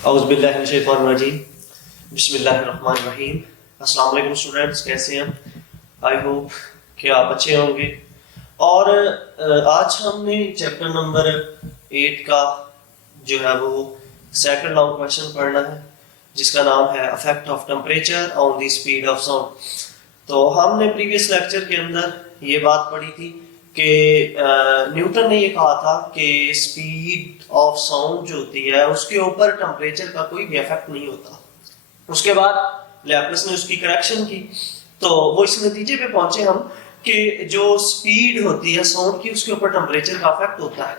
औज़ुबिल्लाहिमिनश्शैतानिर्रजीम बिस्मिल्लाहिर्रहमानिर्रहीम। अस्सलाम वालेकुम स्टूडेंट्स, कैसे हैं? आई होप कि आप अच्छे होंगे। और आज हमने चैप्टर नंबर 8 का जो है वो सेकंड लॉन्ग क्वेश्चन पढ़ना है, जिसका नाम है affect of temperature on the speed of sound. तो हमने प्रीवियस लेक्चर के अंदर ये बात पढ़ी थी कि न्यूटन ने ये कहा था कि स्पीड ऑफ साउंड जो होती है उसके ऊपर टेम्परेचर का कोई भी इफेक्ट नहीं होता। उसके बाद लैप्लास ने उसकी करेक्शन की, तो वो इस नतीजे पे पहुंचे हम कि जो स्पीड होती है साउंड की उसके ऊपर टेम्परेचर का इफेक्ट होता है।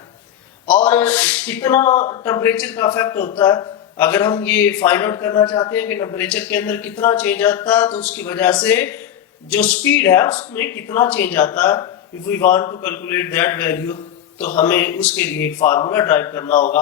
और कितना टेम्परेचर का इफेक्ट होता है, अगर हम ये फाइंड आउट करना चाहते हैं कि टेम्परेचर के अंदर कितना चेंज आता है, तो उसकी वजह से जो स्पीड है उसमें कितना चेंज आता है। If we want to calculate that value, तो हमें उसके लिए एक फार्मूला ड्राइव करना होगा।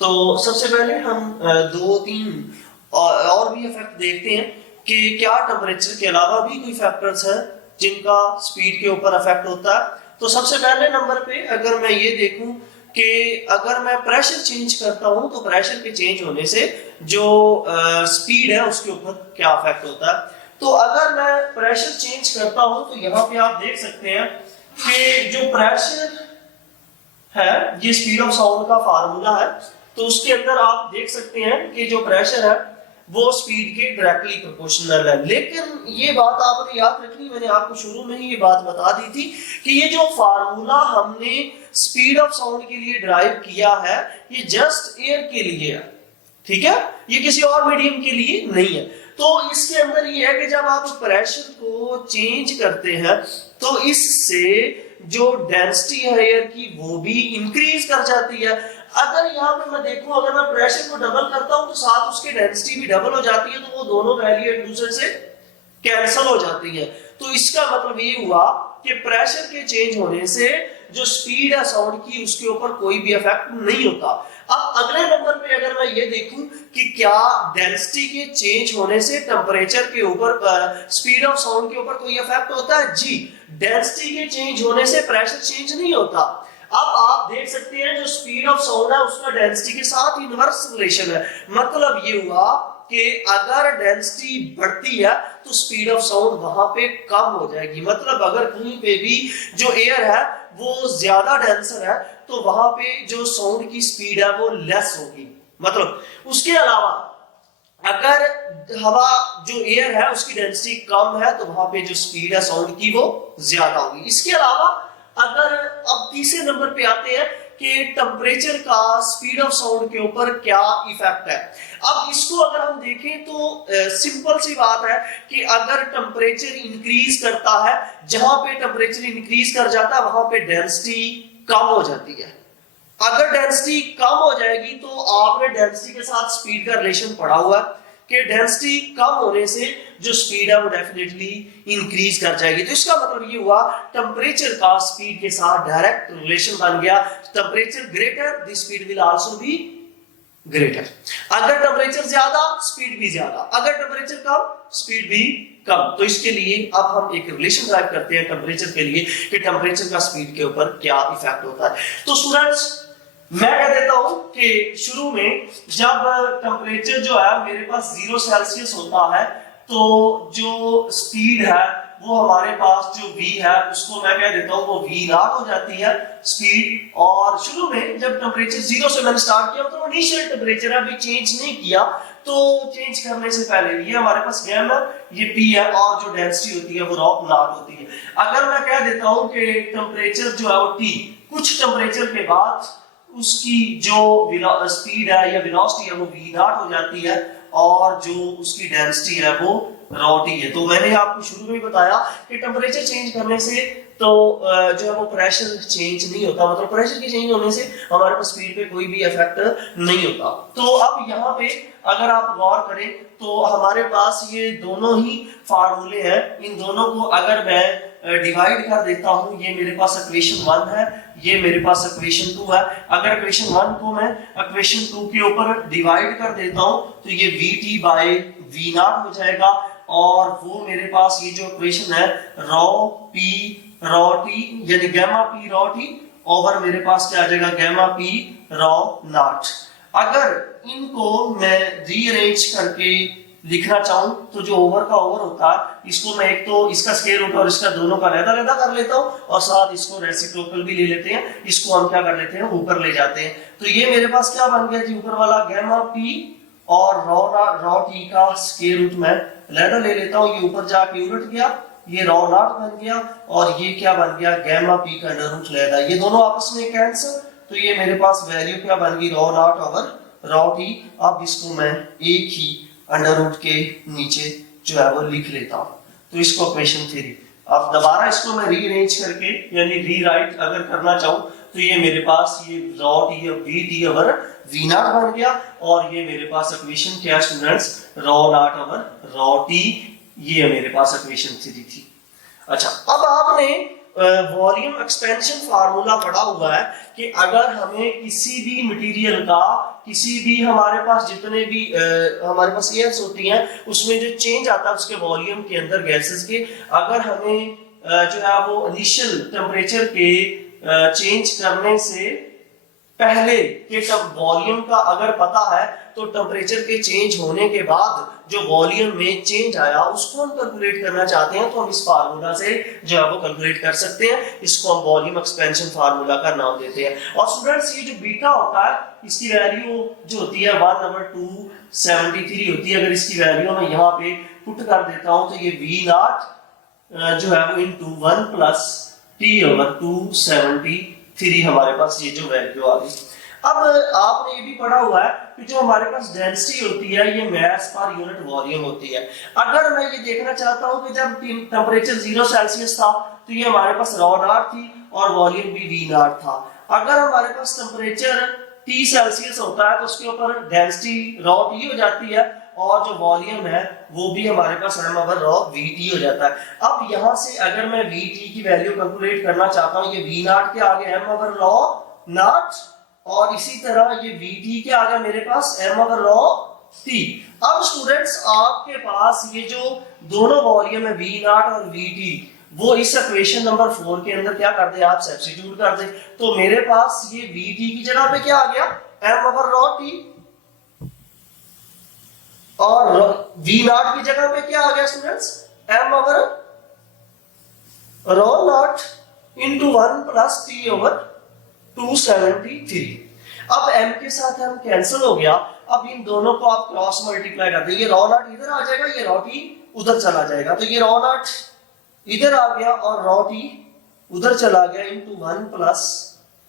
तो सबसे पहले हम दो तीन और भी इफेक्ट देखते हैं कि क्या टेम्परेचर के अलावा भी कोई फैक्टर्स हैं जिनका स्पीड के ऊपर इफेक्ट होता है। तो सबसे पहले नंबर पे अगर मैं ये देखूं कि अगर मैं प्रेशर चेंज करता हूं तो प्रेशर के चेंज होने से जो स्पीड है उसके ऊपर क्या इफेक्ट होता है। तो अगर मैं प्रेशर चेंज करता हूं तो यहाँ पे आप देख सकते हैं कि जो प्रेशर है ये स्पीड ऑफ साउंड का फार्मूला है। तो उसके अंदर आप देख सकते हैं कि जो प्रेशर है वो स्पीड के डायरेक्टली प्रोपोर्शनल है। लेकिन ये बात आपने याद रखनी, मैंने आपको शुरू में ही ये बात बता दी थी कि ये जो फार्मूला हमने स्पीड ऑफ साउंड के लिए ड्राइव किया है ये जस्ट एयर के लिए है, ठीक है, ये किसी और मीडियम के लिए नहीं है। तो इसके अंदर ये है कि जब आप प्रेशर को चेंज करते हैं तो इससे जो डेंसिटी है एयर की वो भी इंक्रीज कर जाती है। अगर यहाँ पे मैं देखूं, अगर मैं प्रेशर को डबल करता हूं तो साथ उसकी डेंसिटी भी डबल हो जाती है, तो वो दोनों वैल्यू एक दूसरे से कैंसिल हो जाती है। तो इसका मतलब ये हुआ कि प्रेशर के चेंज होने से जो स्पीड है साउंड की उसके ऊपर कोई भी इफेक्ट नहीं होता। अब अगले नंबर पे अगर मैं ये देखूं कि क्या डेंसिटी के चेंज होने से टेम्परेचर के ऊपर स्पीड ऑफ साउंड के ऊपर कोई इफेक्ट होता है, जी डेंसिटी के चेंज होने से प्रेशर चेंज नहीं होता। अब आप देख सकते हैं जो स्पीड ऑफ साउंड है उसका डेंसिटी के साथ इनवर्स रिलेशन है। मतलब ये हुआ कि अगर डेंसिटी बढ़ती है तो स्पीड ऑफ साउंड वहां पे कम हो जाएगी। मतलब अगर कहीं पे भी जो एयर है वो ज्यादा डेंसर है तो वहां पे जो साउंड की स्पीड है वो लेस होगी। मतलब उसके अलावा अगर हवा जो एयर है उसकी डेंसिटी कम है तो वहां पे जो स्पीड है साउंड की वो ज्यादा होगी। इसके अलावा अगर अब तीसरे नंबर पे आते हैं कि टेम्परेचर का स्पीड ऑफ साउंड के ऊपर क्या इफेक्ट है। अब इसको अगर हम देखें तो सिंपल सी बात है कि अगर टेम्परेचर इंक्रीज करता है, जहां पे टेम्परेचर इंक्रीज कर जाता है वहां पे डेंसिटी कम हो जाती है। अगर डेंसिटी कम हो जाएगी तो आपने डेंसिटी के साथ स्पीड का रिलेशन पढ़ा हुआ है कि डेंसिटी कम होने से जो स्पीड है वो डेफिनेटली इंक्रीज कर जाएगी। तो इसका मतलब ये हुआ टेम्परेचर का स्पीड के साथ डायरेक्ट रिलेशन बन गया। Temperature greater the speed will also be greater. अगर टेम्परेचर ज्यादा स्पीड भी ज्यादा, अगर टेम्परेचर कम स्पीड भी कम। तो इसके लिए अब हम एक रिलेशन ड्राइव करते हैं टेम्परेचर के लिए कि टेम्परेचर का स्पीड के ऊपर क्या इफेक्ट होता है। तो स्टूडेंट्स मैं कह देता हूं कि शुरू में जब टेम्परेचर जो है मेरे पास 0 सेल्सियस होता है तो जो स्पीड है वो हमारे पास जो v है उसको मैं कह देता हूं वो v0 हो जाती है स्पीड। और शुरू में जब टेम्परेचर 0 से मैंने स्टार्ट किया तो इनिशियल टेम्परेचर अभी चेंज नहीं किया, तो चेंज करने से पहले ये हमारे पास गेम है, ये p है और जो डेंसिटी होती है वो ρ0 होती है। अगर मैं कह देता हूं कि टेम्परेचर जो है वो t, कुछ टेम्परेचर के बाद उसकी जो स्पीड है या वेलोसिटी है वो v0 हो जाती है और जो उसकी डेंसिटी है वो ρt है। तो मैंने आपको शुरू में बताया कि टेम्परेचर चेंज करने से तो जो है वो प्रेशर चेंज नहीं होता। मतलब प्रेशर के चेंज होने से हमारे पास स्पीड पे कोई भी इफेक्ट नहीं होता। तो अब यहाँ पे अगर आप गौर करें तो हमारे पास ये दोनों ही फार्मूले हैं। इन दोनों को अगर मैं डिवाइड कर देता हूं, ये मेरे पास इक्वेशन 1 है, ये मेरे पास इक्वेशन 2 है। अगर इक्वेशन 1 को मैं इक्वेशन 2 के ऊपर डिवाइड कर देता हूं तो ये vt बाय v0 हो जाएगा और वो मेरे पास ये जो इक्वेशन है ρp ρt यानी गामा p ρt ओवर मेरे पास क्या आ जाएगा गामा p ρ0। अगर इनको मैं रीअरेंज करके लिखना चाहूं तो जो ओवर का ओवर होता है इसको मैं एक तो इसका स्क्वायर रूट और इसका दोनों का अलग-अलग कर लेता हूं और साथ इसको रेसिप्रोकल भी ले लेते हैं, इसको हम क्या कर लेते हैं ऊपर ले जाते हैं। तो ये मेरे पास क्या बन गया जी, ऊपर वाला गामा पी और रॉ टी का स्क्वायर रूट मैं अलग ले लेता हूं, ये ऊपर जाके उलट गया, ये रॉ नॉट बन गया और ये क्या बन गया गामा पी का अंडर रूट लेगा, ये दोनों आपस में कैंसिल, तो ये मेरे पास वैल्यू क्या बन गई raw naught over rho T. अब इसको मैं एक ही अंडर रूट के नीचे जो है वो लिख लेता हूं, तो इसको इक्वेशन थ्री। अब दोबारा इसको मैं रीअरेंज करके यानी रीराइट अगर करना चाहूं तो ये मेरे पास ये रॉ टी और V T over V naught बन गया और ये मेरे पास इक्वेशन क्या students rho naught over rho T, ये मेरे पास इक्वेशन थ्री थी। अच्छा, अब आपने वॉल्यूम एक्सपेंशन फार्मूला पढ़ा हुआ है कि अगर हमें किसी भी मटेरियल का किसी भी हमारे पास जितने भी हमारे पास एयर्स होती हैं उसमें जो चेंज आता है उसके वॉल्यूम के अंदर गैसेस के, अगर हमें जो है वो इनिशियल टेम्परेचर के चेंज करने से पहले के तब वॉल्यूम का अगर पता है तो टेम्परेचर के चेंज होने के बाद जो वॉल्यूम में चेंज आया उसको हम कैलकुलेट करना चाहते हैं तो हम इस फार्मूला से जो है वो कैलकुलेट कर सकते हैं, इसको हम वॉल्यूम एक्सपेंशन फार्मूला का नाम देते हैं। और स्टूडेंट्स ये जो बीटा होता है इसकी वैल्यू जो होती है 1/273 होती है, अगर इसकी वैल्यू मैं यहाँ पे पुट कर देता हूं तो ये V नॉट जो है वो इनटू 1 प्लस T/273 हमारे पास ये जो वैल्यू आ गई। अब आपने ये भी पढ़ा हुआ है कि जो हमारे पास डेंसिटी होती है ये मास पर यूनिट वॉल्यूम होती है। अगर मैं ये देखना चाहता हूं कि जब टेम्परेचर 0 सेल्सियस था तो ये हमारे पास रॉ नॉट थी और वॉल्यूम भी वी नॉट था। अगर हमारे पास टेम्परेचर T सेल्सियस होता है तो उसके ऊपर डेंसिटी रॉ टी हो जाती है और जो वॉल्यूम है वो भी हमारे पास m ओवर रॉ वीटी हो जाता है। अब यहां से अगर मैं वीटी की वैल्यू कैलकुलेट करना चाहता हूं, ये वी नॉट के आगे m ओवर रॉ नॉट और इसी तरह ये Vt के आगे मेरे पास m ओवर रॉ T। अब स्टूडेंट्स आपके पास ये जो दोनों वॉल्यूम है V नॉट और Vt वो इस इक्वेशन नंबर 4 के अंदर क्या कर दे आप सब्स्टिट्यूट कर दे, तो मेरे पास ये Vt की जगह पे क्या आ गया m ओवर रॉ T और V नॉट की जगह पे क्या आ गया students m over raw not into 1 plus T over 273। अब m के साथ m कैंसिल हो गया, अब इन दोनों को आप क्रॉस मल्टीप्लाई कर देंगे, रॉ नॉट इधर आ जाएगा, ये रॉ टी उधर चला जाएगा, तो ये रॉ नॉट इधर आ गया और रॉ टी उधर चला गया into 1 plus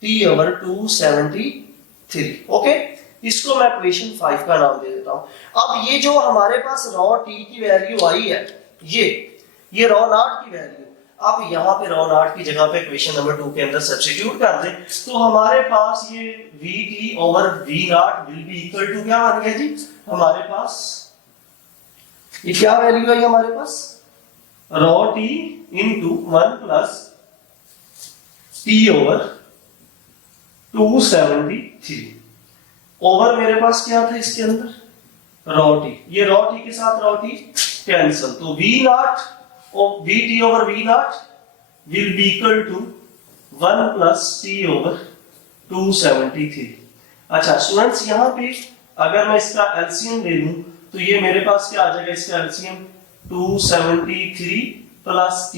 T over 273। Okay, इसको मैं इक्वेशन 5 का नाम दे देता हूं। अब ये जो हमारे पास रॉ टी की वैल्यू आई है ये रॉ नॉट की वैल्यू, अब यहाँ पे रॉ नॉट की जगह पे इक्वेशन नंबर 2 के अंदर सब्स्टिट्यूट कर दें तो हमारे पास ये Vt over V naught will be equal to क्या बन गया जी, हमारे पास ये क्या वैल्यू आई हमारे पास rho T into 1 plus T over 273 over मेरे पास क्या था इसके अंदर रॉ टी, ये रॉ टी के साथ रॉ टी कैंसिल, तो V naught Vt over V naught will be equal to 1 plus T over 273। अच्छा स्टूडेंट्स, यहाँ पे अगर मैं इसका एलसीएम ले लूं तो ये मेरे पास क्या आ जाएगा, इसका एलसीएम 273 प्लस T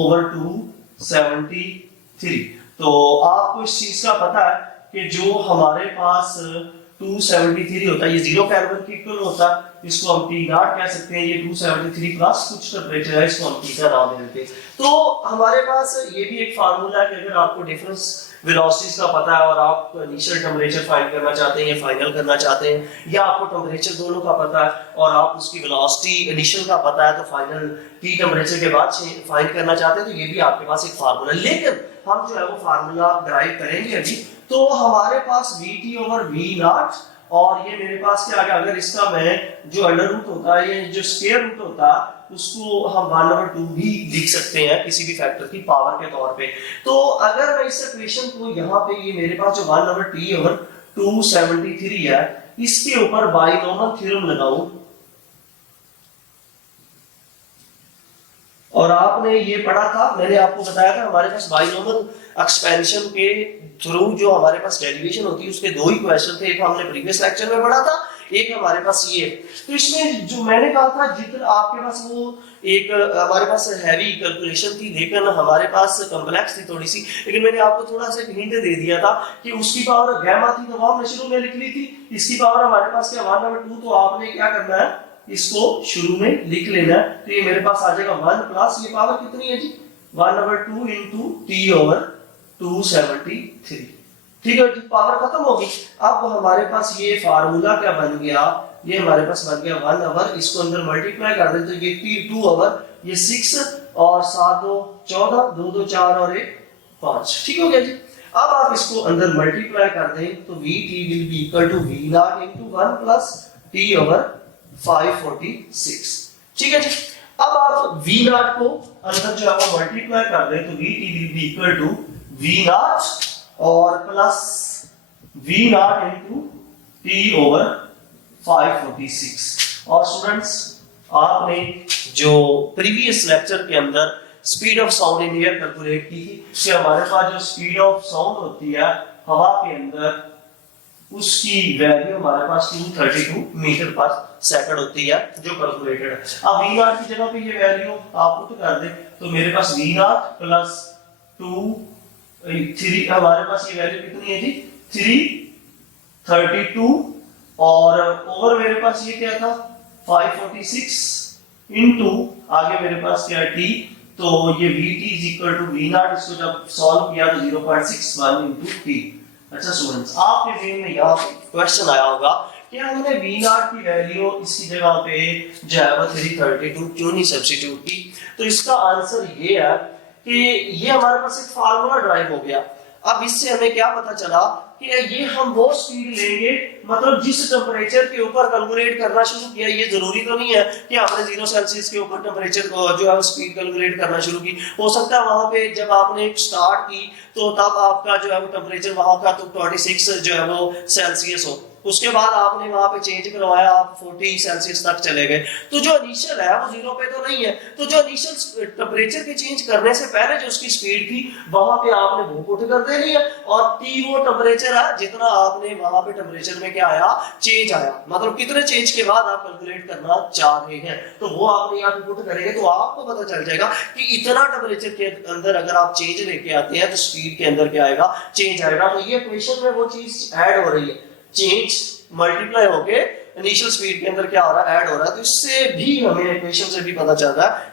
over 273। तो आपको इस चीज का पता है कि जो हमारे पास 273 होता है ये 0 केल्विन के इक्वल होता है, इसको हम T नॉट कह सकते हैं, ये 273 प्लस कुछ टेम्परेचर है इसको हम T का नाम दे देते हैं। तो हमारे पास ये भी एक फार्मूला है कि अगर आपको डिफरेंस वेलोसिटीज का पता है और आप इनिशियल टेम्परेचर फाइंड करना चाहते हैं या फाइनल करना चाहते हैं, या आपको टेम्परेचर दोनों का पता है और आप उसकी वेलोसिटी इनिशियल का पता है तो फाइनल T टेम्परेचर के बाद फाइंड करना चाहते हैं, तो ये भी आपके पास एक फार्मूला। लेकिन हम जो है वो फार्मूला ड्राइव करेंगे अभी। तो हमारे पास Vt ओवर V नॉट और ये मेरे पास क्या आ गया, अगर इसका मैं जो अंडर रूट होता है ये जो स्क्वायर रूट होता है उसको हम 1/2 भी लिख सकते हैं किसी भी फैक्टर की पावर के तौर पे। तो अगर मैं इस इक्वेशन को यहाँ पे ये मेरे पास जो 1/T ओवर 273 है इसके ऊपर बाइनोमियल थ्योरम लगाऊं और आपने ये पढ़ा था, मैंने आपको बताया था हमारे पास बाइनोमियल एक्सपेंशन के थ्रू जो हमारे पास डेरिवेशन होती है उसके दो ही क्वेश्चन थे, एक हमने प्रीवियस लेक्चर में पढ़ा था, एक हमारे पास ये। तो इसमें जो मैंने कहा था जितना आपके पास वो एक हमारे पास हैवी कैलकुलेशन थी, लेकिन हमारे पास कॉम्प्लेक्स थी थोड़ी सी, लेकिन मैंने आपको थोड़ा सा हिंट दे दिया था कि उसकी पावर गामा थी तो वो हमने शुरू में लिख ली थी, इसकी पावर हमारे पास क्या 1/2, तो आपने क्या करना है इसको शुरू में लिख लेना है। तो ये मेरे पास आ जाएगा 1 प्लस ये पावर कितनी है जी 1/2 इंटू T/273। ठीक है जी, पावर खत्म होगी। अब हमारे पास ये फार्मूला क्या बन गया, ये हमारे पास बन गया 1/, इसको अंदर मल्टीप्लाई कर दें तो ये T2/, ये 6 और 7 2 14, 2 2 4 और 1 5। ठीक हो गया जी। अब आप इसको अंदर मल्टीप्लाई कर दें तो VT will be equal to V0 into 1 plus T/546। ठीक है जी। अब आप V0 को अंदर जो है वो मल्टीप्लाई कर दें तो VT will be equal to V0 और प्लस V0 इंटू T/546। और स्टूडेंट्स आपने जो प्रीवियस लेक्चर के अंदर speed of sound in air calculate की थी कि हमारे पास जो स्पीड ऑफ साउंड होती है हवा के अंदर उसकी वैल्यू हमारे पास 232 मीटर पर सेकंड होती है जो कैलकुलेटेड है। अब V0 की जगह पे ये वैल्यू आप पुट कर दें तो मेरे पास V0 प्लस 3 हमारे पास ये वैल्यू कितनी है जी 332 और ओवर मेरे पास ये क्या था 546 इंटू आगे मेरे पास क्या है T, तो ये VT is equal to V0, इसको जब सॉल्व किया तो 0.61 इंटू T। अच्छा स्टूडेंट्स आपके जेन में यहाँ क्वेश्चन आया होगा कि हमने V0 की वैल्यू इसकी जगह पे जो है वो 332 क्यों नहीं सब्स्टिट्यूट की। तो इसका आंसर ये है कि ये हमारे पास एक फार्मूला ड्राइव हो गया। अब इससे हमें क्या पता चला कि ये हम वो स्पीड लेंगे मतलब जिस टेम्परेचर के ऊपर कैलकुलेट करना शुरू किया। ये जरूरी तो नहीं है कि हमने 0 सेल्सियस के ऊपर टेम्परेचर को जो है स्पीड कैलकुलेट करना शुरू की। हो सकता है वहां पे जब आपने स्टार्ट की तो तब आपका जो है वो टेम्परेचर वहां का तो 26 जो है वो सेल्सियस हो, उसके बाद आपने वहां पे चेंज करवाया आप 40 सेल्सियस तक चले गए, तो जो इनिशियल है वो 0 पे तो नहीं है। तो जो इनिशियल टेम्परेचर के चेंज करने से पहले जो उसकी स्पीड थी वहां पे आपने वो पुट कर देनी है और T वो टेम्परेचर है जितना आपने वहां पे टेम्परेचर में क्या आया चेंज आया, मतलब कितने चेंज के बाद आप कैलकुलेट करना चाह रहे हैं तो वो आपने यहाँ पे पुट करेंगे तो आपको पता चल जाएगा कि इतना टेम्परेचर के अंदर अगर आप चेंज लेके आते हैं तो स्पीड के अंदर क्या आएगा चेंज आएगा। तो ये इक्वेशन में वो चीज ऐड हो रही है, चेंज मल्टीप्लाई होके इनिशियल स्पीड के अंदर क्या हो रहा है ऐड हो रहा है। तो इससे भी हमें इक्वेशन से भी पता चल रहा है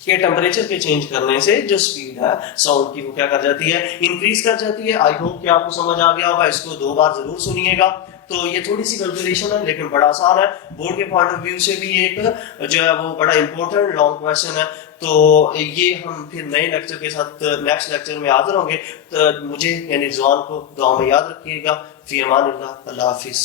कि टेम्परेचर के चेंज करने से जो स्पीड है साउंड की वो क्या कर जाती है इंक्रीज कर जाती है। आई होप कि आपको समझ आ गया होगा, इसको 2 बार जरूर सुनिएगा। तो ये थोड़ी सी कैलकुलेशन है लेकिन बड़ा आसान है, बोर्ड के पॉइंट ऑफ व्यू से भी एक जो है वो बड़ा इंपॉर्टेंट लॉन्ग क्वेश्चन है। तो ये हम फिर नए लेक्चर के साथ नेक्स्ट लेक्चर में हाजिर होंगे। तो मुझे यानी रिजवान को दुआ में याद रखिएगा। फी अमानिल्लाह, अल्लाह हाफिज।